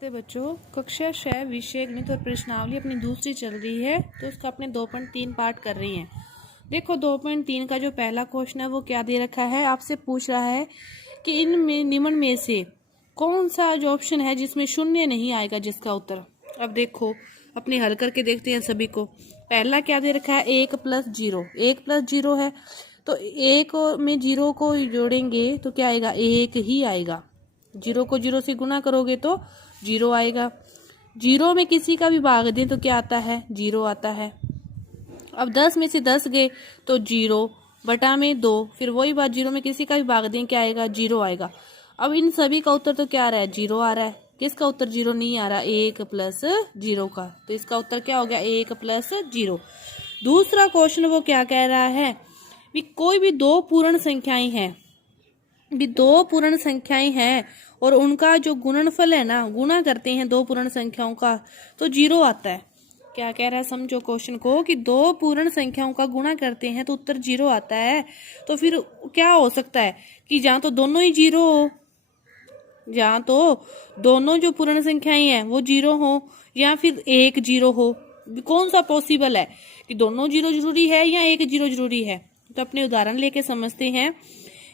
बच्चों, कक्षा 6 विषय गणित और प्रश्नावली अपनी दूसरी चल रही है, तो उसका अपने 2.3 पार्ट कर रही हैं। देखो 2.3 का जो पहला क्वेश्चन है वो क्या दे रखा है, आपसे पूछ रहा है कि इन निम्न में से कौन सा जो ऑप्शन है जिसमें शून्य नहीं आएगा, जिसका उत्तर। अब देखो अपने हल करके देखते हैं सभी को। पहला क्या दे रखा है, 1 + 0। 1 + 0 है तो 1 में 0 को जोड़ेंगे तो क्या आएगा, 1 ही आएगा। 0 को 0 से गुना करोगे तो 0 आएगा। 0 में किसी का भी भाग दें तो क्या आता है, 0 आता है। अब 10 में से 10 गए तो 0 बटा में 2, फिर वही बात 0 में किसी का भी भाग दें क्या आएगा, 0 आएगा। अब इन सभी का उत्तर तो क्या आ रहा है, 0 आ रहा है। किसका उत्तर 0 नहीं आ रहा, 1 + 0 का। तो इसका उत्तर क्या हो गया, 1 + 0। दूसरा क्वेश्चन वो क्या कह रहा है भी, कोई भी दो पूर्ण संख्याएं हैं, भी दो पूर्ण संख्याएं हैं और उनका जो गुणनफल है ना, गुणा करते हैं दो पूर्ण संख्याओं का तो 0 आता है। क्या कह रहा है, समझो क्वेश्चन को कि दो पूर्ण संख्याओं का गुणा करते हैं तो उत्तर 0 आता है। तो फिर क्या हो सकता है कि जहाँ तो दोनों ही 0 हो, जहाँ तो दोनों जो पूर्ण संख्याएं हैं वो 0 हो, या फिर एक 0 हो। कौन सा पॉसिबल है कि दोनों 0 जरूरी है या एक 0 जरूरी है। तो अपने उदाहरण लेके समझते हैं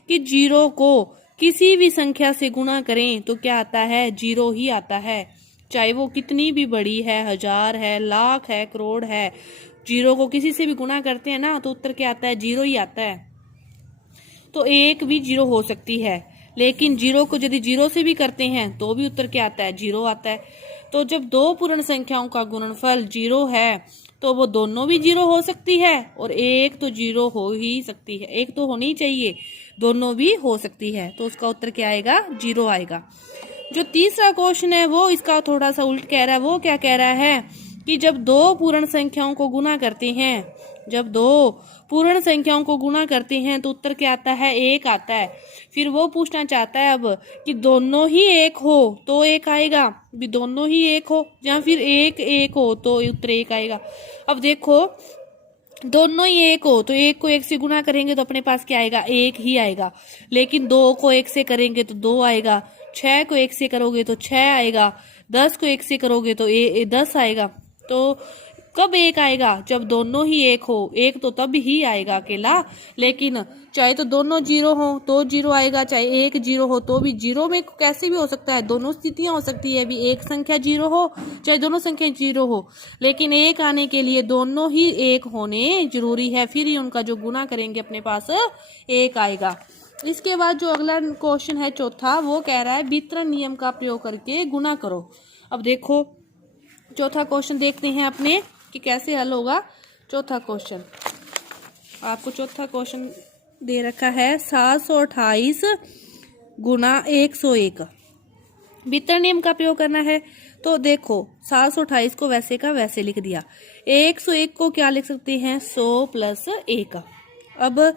कि 0 को किसी भी संख्या से गुणा करें तो क्या आता है, 0 ही आता है। चाहे वो कितनी भी बड़ी है, 1000 है, लाख है, करोड़ है, 0 को किसी से भी गुणा करते हैं ना तो उत्तर क्या आता है, 0 ही आता है। तो एक भी 0 हो सकती है, लेकिन 0 को यदि 0 से भी करते हैं तो भी उत्तर क्या आता है, 0 आता है। तो जब दो पूर्ण संख्याओं का गुणनफल 0 है तो वो दोनों भी 0 हो सकती है और एक तो 0 हो ही सकती है, एक तो होनी चाहिए, दोनों भी हो सकती है। तो उसका उत्तर क्या आएगा, 0 आएगा। जो तीसरा क्वेश्चन है वो इसका थोड़ा सा उल्ट कह रहा है। वो क्या कह रहा है कि जब दो पूर्ण संख्याओं को गुणा करते हैं, जब दो पूर्ण संख्याओं को गुणा करते हैं तो उत्तर क्या आता है, 1 आता है। फिर वो पूछना चाहता है अब कि दोनों ही 1 हो तो 1 आएगा, भी दोनों ही 1 हो, या फिर 1 1 हो तो उत्तर 1 आएगा। अब देखो दोनों ही 1 हो तो 1 को 1 से गुणा करेंगे तो अपने पास क्या आएगा, 1 ही आएगा। लेकिन 2 को 1 से करेंगे तो 2 आएगा, 6 को 1 से करोगे तो 6 आएगा, 10 को 1 से करोगे तो 10 आएगा। तो कब 1 आएगा, जब दोनों ही 1 हो। 1 तो तब ही आएगा अकेला, लेकिन चाहे तो दोनों 0 हो तो 0 आएगा, चाहे एक 0 हो तो भी। 0 में कैसे भी हो सकता है, दोनों स्थितियां हो सकती है, भी एक संख्या 0 हो चाहे दोनों संख्या 0 हो, लेकिन 1 आने के लिए दोनों ही 1 होने जरूरी है, फिर ही उनका जो गुना करेंगे अपने पास 1 आएगा। इसके बाद जो अगला क्वेश्चन है चौथा, वो कह रहा है वितरण नियम का प्रयोग करके गुना करो। अब देखो चौथा क्वेश्चन देखते हैं अपने कि कैसे हल होगा। चौथा क्वेश्चन आपको, चौथा क्वेश्चन दे रखा है 728 गुना 101। वितरण नियम का प्रयोग करना है। तो देखो 728 को वैसे का वैसे लिख दिया, 101 को क्या लिख सकते हैं, 100 + 1। अब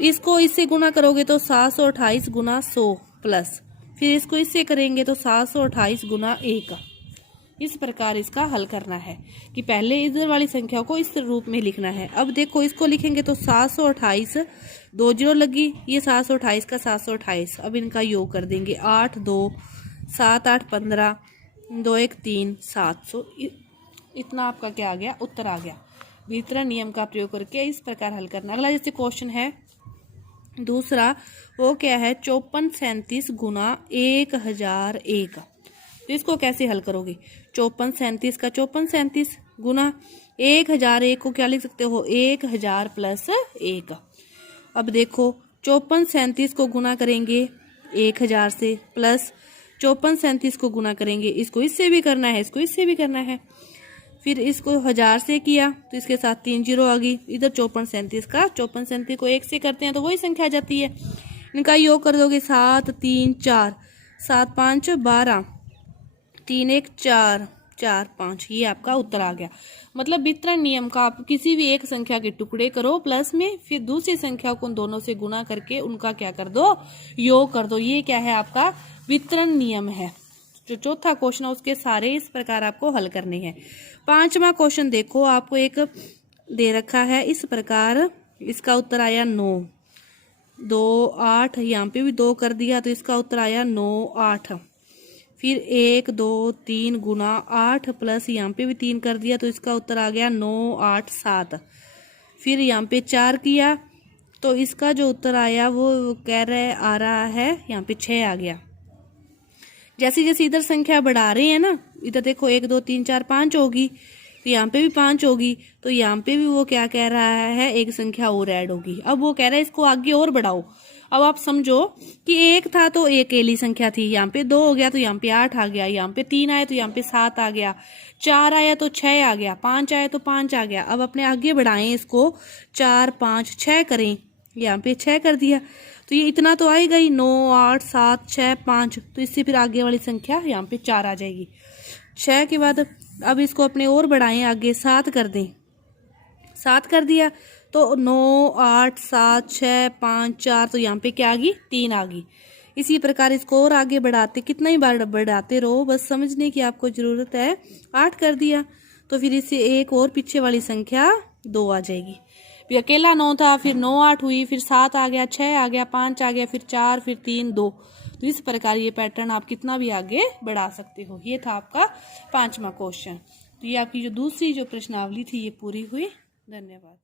इसको इससे गुना करोगे तो 728 गुना 100 प्लस, फिर इसको इससे करेंगे तो 728 गुना 1। इस प्रकार इसका हल करना है कि पहले इधर वाली संख्या को इस रूप में लिखना है। अब देखो इसको लिखेंगे तो 728, 2 0 लगी, ये 728 का 728। अब इनका योग कर देंगे, 8 2 7 8 15, 2 1 3 700। इतना आपका क्या आ गया, उत्तर आ गया। वितरण नियम का प्रयोग करके इस प्रकार हल करना। अगला जैसे क्वेश्चन है दूसरा, वो क्या है 54 37 गुना 1001। तो इसको कैसे हल करोगे, 54 37 का 54 37 गुना 1001 को क्या लिख सकते हो, 1000 + 1। अब देखो 54 37 को गुना करेंगे 1000 से, प्लस 54 37 को गुना करेंगे, इसको इससे भी करना है, इसको इससे भी करना है, फिर इसको 1000 से किया तो इसके साथ 3 0 आ गई। इधर 54 37 का 54 37 को 1 से करते हैं तो वही संख्या आ जाती है। इनका योग कर दोगे, 7 3 4, 7 5 12, 3 1 4 4 5, ये आपका उत्तर आ गया। मतलब वितरण नियम का आप किसी भी एक संख्या के टुकड़े करो प्लस में, फिर दूसरी संख्या को उन दोनों से गुना करके उनका क्या कर दो, योग कर दो। ये क्या है, आपका वितरण नियम है। जो चौथा क्वेश्चन है उसके सारे इस प्रकार आपको हल करने हैं। पांचवा क्वेश्चन देखो, आपको एक दे रखा है इस प्रकार, इसका उत्तर आया 9 2 8, यहाँ पे भी 2 कर दिया तो इसका उत्तर आया 9 8। फिर 1 2 3 गुना 8 प्लस यहाँ पे भी 3 कर दिया तो इसका उत्तर आ गया 9 8 7। फिर यहाँ पे 4 किया तो इसका जो उत्तर आया वो कह रहे आ रहा है यहाँ पे 6 आ गया। जैसे जैसे इधर संख्या बढ़ा रहे हैं ना, इधर देखो 1 2 3 4 5 होगी, तो यहाँ पे भी 5 होगी, तो यहाँ पे भी वो क्या कह रहा है, एक संख्या और ऐड होगी। अब वो कह रहा है इसको आगे और बढ़ाओ। अब आप समझो कि 1 था तो एक अकेली संख्या थी, यहाँ पे 2 हो गया तो यहाँ पे 8 आ गया, यहाँ पे 3 आया तो यहाँ पे 7 आ गया, 4 आया तो 6 आ गया, 5 आया तो 5 आ गया। अब अपने आगे बढ़ाएं इसको, 4 5 6 करें, यहाँ पे 6 कर दिया तो ये इतना तो आएगा ही, 9 8 7 6 5, तो इससे फिर आगे वाली संख्या यहाँ पे 4 आ जाएगी। 6 के बाद अब इसको अपने और बढ़ाएं, आगे 7 कर दें, 7 कर दिया तो 9 8 7 6 5 4, तो यहाँ पे क्या आ गई, 3 आ गई। इसी प्रकार इसको और आगे बढ़ाते, कितना ही बार बढ़ाते रहो, बस समझने की आपको जरूरत है। 8 कर दिया तो फिर इससे एक और पीछे वाली संख्या 2 आ जाएगी। फिर अकेला 9 था, फिर 9 8 हुई, फिर 7 आ गया, 6 आ गया, 5 आ गया, फिर 4, फिर 3 2। तो इस प्रकार ये पैटर्न आप कितना भी आगे बढ़ा सकते हो। ये था आपका 5वां क्वेश्चन। तो ये आपकी जो दूसरी जो प्रश्नावली थी ये पूरी हुई। धन्यवाद।